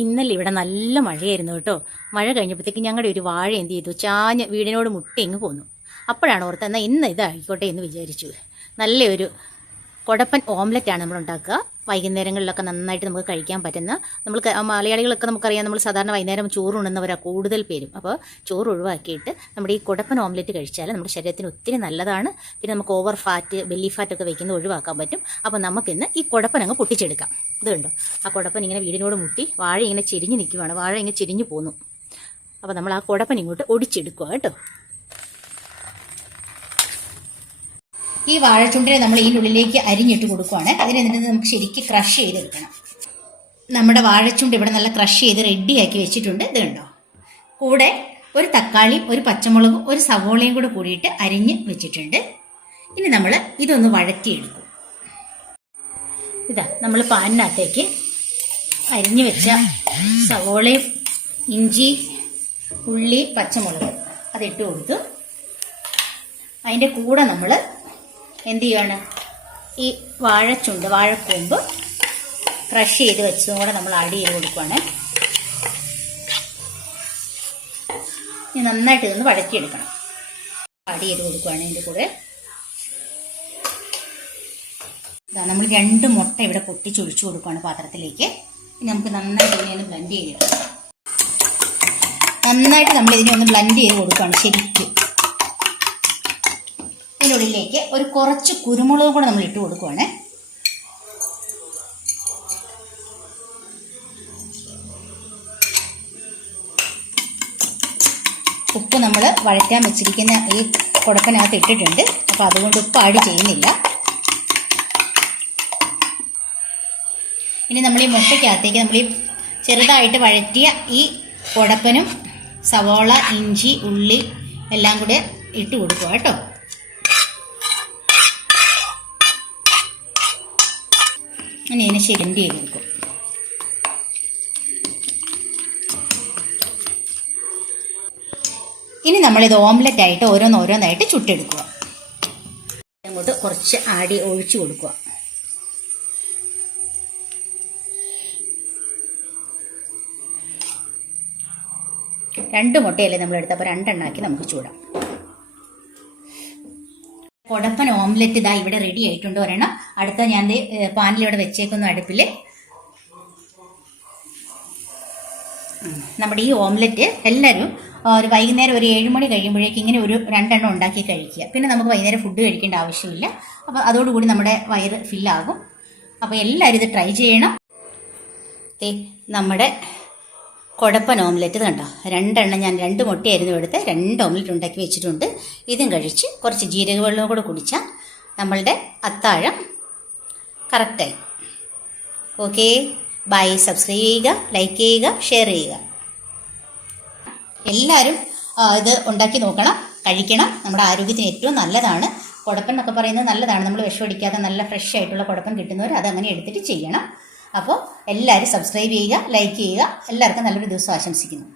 ഇന്നലെ ഇവിടെ നല്ല മഴയായിരുന്നു കേട്ടോ. മഴ കഴിഞ്ഞപ്പോഴത്തേക്ക് ഞങ്ങളുടെ ഒരു വാഴ എന്ത് ചെയ്തു, ചാഞ്ഞ് വീടിനോട് മുട്ടിങ്ങ് പോന്നു. അപ്പോഴാണ് ഓർത്ത് എന്നാൽ ഇന്ന് ഇതായിക്കോട്ടെ എന്ന് വിചാരിച്ചു. നല്ലൊരു കുടപ്പൻ ഓംലെറ്റാണ് നമ്മൾ ഉണ്ടാക്കുക. വൈകുന്നേരങ്ങളിലൊക്കെ നന്നായിട്ട് നമുക്ക് കഴിക്കാൻ പറ്റുന്ന, നമ്മൾ മലയാളികളൊക്കെ നമുക്കറിയാം, നമ്മൾ സാധാരണ വൈകുന്നേരം ചോറ് ഉണ്ണുന്നവരാണ് കൂടുതൽ പേരും. അപ്പോൾ ചോറ് ഒഴിവാക്കിയിട്ട് നമ്മുടെ ഈ കുടപ്പൻ ഓംലെറ്റ് കഴിച്ചാൽ നമ്മുടെ ശരീരത്തിന് ഒത്തിരി നല്ലതാണ്. പിന്നെ നമുക്ക് ഓവർ ഫാറ്റ്, ബെല്ലി ഫാറ്റൊക്കെ വയ്ക്കുന്നത് ഒഴിവാക്കാൻ പറ്റും. അപ്പോൾ നമുക്കിന്ന് ഈ കുടപ്പൻ അങ്ങ് പൊട്ടിച്ചെടുക്കാം. ഇത് കണ്ടോ, ആ കുടപ്പൻ ഇങ്ങനെ വീടിനോട് മുട്ടി വാഴ ഇങ്ങനെ ചെരിഞ്ഞ് നിൽക്കുവാണ്. വാഴ ഇങ്ങനെ ചെരിഞ്ഞു പോന്നു. അപ്പോൾ നമ്മൾ ആ കുടപ്പൻ ഇങ്ങോട്ട് ഒടിച്ചെടുക്കുക കേട്ടോ. ഈ വാഴച്ചുണ്ടിനെ നമ്മൾ ഈ ഉള്ളിലേക്ക് അരിഞ്ഞിട്ട് കൊടുക്കുവാണ്. അതിനെ നമുക്ക് ശരിക്കും ക്രഷ് ചെയ്തെടുക്കണം. നമ്മുടെ വാഴച്ചുണ്ട് ഇവിടെ നല്ല ക്രഷ് ചെയ്ത് റെഡിയാക്കി വെച്ചിട്ടുണ്ട്. ഇത് കണ്ടോ, കൂടെ ഒരു തക്കാളിയും ഒരു പച്ചമുളകും ഒരു സവോളയും കൂടെ കൂടിയിട്ട് അരിഞ്ഞ് വെച്ചിട്ടുണ്ട്. ഇനി നമ്മൾ ഇതൊന്ന് വഴറ്റിയെടുക്കും. ഇതാ നമ്മൾ പാനിനകത്തേക്ക് അരിഞ്ഞു വെച്ച സവോളയും ഇഞ്ചി, ഉള്ളി, പച്ചമുളക് അതിട്ട് കൊടുത്തു. അതിൻ്റെ കൂടെ നമ്മൾ എന്ത് ചെയ്യാണ്, ഈ വാഴക്കൂമ്പ് ക്രഷ് ചെയ്ത് വെച്ചതും കൂടെ നമ്മൾ ആഡ് ചെയ്ത് കൊടുക്കുവാണ്. ഇനി നന്നായിട്ട് ഇതൊന്ന് വഴറ്റിയെടുക്കണം. ആഡ് ചെയ്ത് കൊടുക്കുവാണ് ഇതിൻ്റെ കൂടെ. ഇതാ നമ്മൾ 2 മുട്ട ഇവിടെ പൊട്ടിച്ചൊഴിച്ചു കൊടുക്കുവാണ് പാത്രത്തിലേക്ക്. ഇനി നമുക്ക് നന്നായിട്ട് ഇതിനെ ഒന്ന് ബ്ലെൻഡ് ചെയ്തെടുക്കാം. നന്നായിട്ട് നമ്മൾ ഇതിനെ ഒന്ന് ബ്ലെൻഡ് ചെയ്ത് കൊടുക്കുകയാണ് ശരിക്കും. ഇതിനുള്ളിലേക്ക് ഒരു കുറച്ച് കുരുമുളക് കൂടെ നമ്മൾ ഇട്ട് കൊടുക്കുവാണ്. ഉപ്പ് നമ്മൾ വഴറ്റാൻ വെച്ചിരിക്കുന്ന ഈ കുടപ്പനകത്ത് ഇട്ടിട്ടുണ്ട്. അപ്പോൾ അതുകൊണ്ട് ഉപ്പ് ആഡ് ചെയ്യുന്നില്ല. ഇനി നമ്മൾ ഈ മുട്ടയ്ക്കകത്തേക്ക് നമ്മൾ ഈ ചെറുതായിട്ട് വഴറ്റിയ ഈ കുടപ്പനും സവോള, ഇഞ്ചി, ഉള്ളി എല്ലാം കൂടെ ഇട്ട് കൊടുക്കുക കേട്ടോ. ഇനി ഇതിനെ ശരിണ്ട് ചെയ്ത് കൊടുക്കും. ഇനി നമ്മളിത് ഓംലെറ്റ് ആയിട്ട് ഓരോന്നായിട്ട് ചുട്ടെടുക്കുക. അങ്ങോട്ട് കുറച്ച് ആടി ഒഴിച്ചു കൊടുക്കുക. രണ്ട് മുട്ടയല്ലേ നമ്മളെടുത്ത്, അപ്പോൾ 2 എണ്ണാക്കി നമുക്ക് ചൂടാം. കുടപ്പൻ ഓംലെറ്റ് ഇതാ ഇവിടെ റെഡി ആയിട്ടുണ്ട് ഒരെണ്ണം. അടുത്ത ഞാൻ പാനിലിവിടെ വെച്ചേക്കുന്ന അടുപ്പിൽ നമ്മുടെ ഈ ഓംലെറ്റ് എല്ലാവരും ഒരു വൈകുന്നേരം ഒരു 7 മണി കഴിയുമ്പോഴേക്ക് ഇങ്ങനെ ഒരു 2 എണ്ണം ഉണ്ടാക്കി കഴിക്കുക. പിന്നെ നമുക്ക് വൈകുന്നേരം ഫുഡ് കഴിക്കേണ്ട ആവശ്യമില്ല. അപ്പോൾ അതോടുകൂടി നമ്മുടെ വയറ് ഫില്ലാകും. അപ്പോൾ എല്ലാവരും ഇത് ട്രൈ ചെയ്യണം. നമ്മുടെ കുടപ്പൻ ഓംലെറ്റ് കണ്ടോ, 2 എണ്ണം ഞാൻ 2 മുട്ടയായിരുന്നു എടുത്ത് 2 ഓംലെറ്റ് ഉണ്ടാക്കി വെച്ചിട്ടുണ്ട്. ഇതും കഴിച്ച് കുറച്ച് ജീരക വെള്ളവും കൂടെ കുടിച്ചാൽ നമ്മളുടെ അത്താഴം കറക്റ്റായി. Okay, bye. സബ്സ്ക്രൈബ് ചെയ്യുക, ലൈക്ക് ചെയ്യുക, ഷെയർ ചെയ്യുക. എല്ലാവരും ഇത് ഉണ്ടാക്കി നോക്കണം, കഴിക്കണം. നമ്മുടെ ആരോഗ്യത്തിന് ഏറ്റവും നല്ലതാണ്. കുടപ്പൻ എന്നൊക്കെ പറയുന്നത് നല്ലതാണ്. നമ്മൾ വിഷമടിക്കാതെ നല്ല ഫ്രഷ് ആയിട്ടുള്ള കുടപ്പൻ കിട്ടുന്നവർ അതങ്ങനെ എടുത്തിട്ട് ചെയ്യണം. അപ്പോൾ എല്ലാവരും സബ്സ്ക്രൈബ് ചെയ്യുക, ലൈക്ക് ചെയ്യുക. എല്ലാവർക്കും നല്ലൊരു ദിവസം ആശംസിക്കുന്നു.